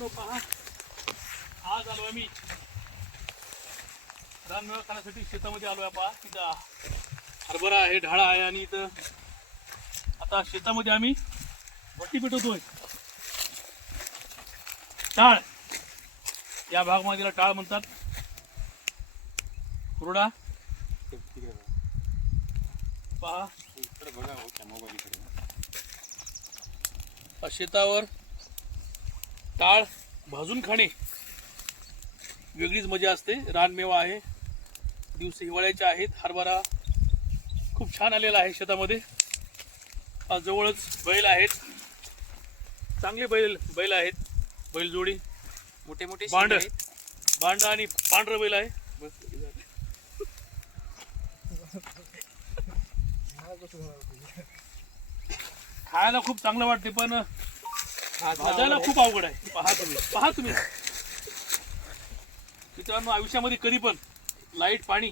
मित्रांनो पहा, आज आलो आम्ही रानमेवा खाण्यासाठी शेतामध्ये आलोय. पहा तिथं हरभरा आहे, ढाळा आहे आणि इथं आता शेतामध्ये आम्ही भट्टी पेटवतोय. टाळ या भागामध्ये याला टाळ म्हणतात. कुरडा पहा, शेतावर टाळ भाजून खाणे वेगळीच मजा असते. रानमेवा आहे, दिवस हिवाळ्याचे आहेत. हरभरा खूप छान आलेला आहे शेतामध्ये. जवळच बैल आहेत, चांगले बैल आहेत. बैलजोडी मोठे मोठे भांड आणि पांढरं बैल आहे. खायला खूप चांगलं वाटते पण भाजायला खूप अवघड आहे. पहा तुम्ही मित्रांनो, आयुष्यामध्ये कधी पण लाईट, पाणी,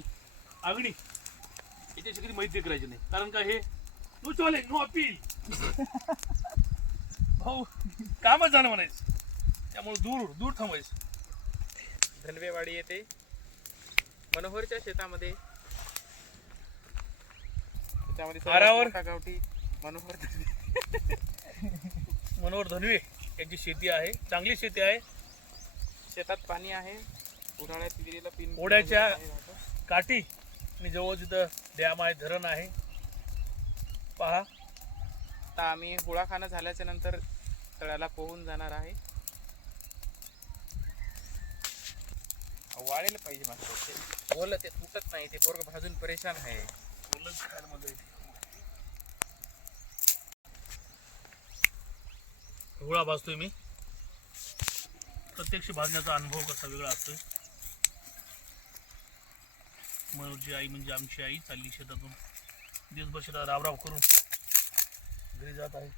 अग्नी याच्याशी कधी माहिती करायची नाही. कारण का हे नो चॉले नो अपील भाऊ कामच जाणं म्हणायचं. त्यामुळे दूर थांबायचं. धनवेवाडी येथे मनोहरच्या शेतामध्ये आरावर गावठी मनोहर धनवे यांची शेती आहे. चांगली शेती आहे. शेतात पाणी आहे. उन्हाळ्यात विहिरीला पिन ओढ्याच्या काठी आणि जवळ तिथं डॅम आहे, धरण आहे. पहा, आता आम्ही हुळा खाणं झाल्याच्या नंतर तळ्याला पोहून जाणार आहे. वाळेल पाहिजे मात्र ओलं ते तुटत नाही. ते पोरग भाजून परेशान आहे. हुळा भाजतोय मी. प्रत्यक्ष भाजण्याचा अनुभव कसा वेगळा असतोय. मनोहरची आई म्हणजे आमची आई चालली शेतातून दिवसभर शेतात राबराब करून घरी जात आहे.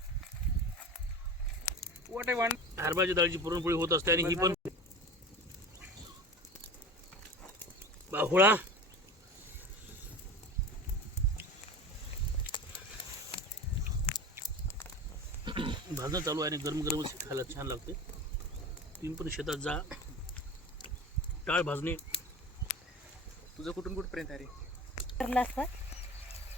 हरभऱ्याच्या डाळीची पुरणपोळी होत असते आणि ही पण हुळा भाजणं चालू आहे आणि गरम गरमच खायला छान लागते. तुम्ही पण शेतात जा, टाळ भाजणे. तुझं कुठून कुठपर्यंत आहे रे?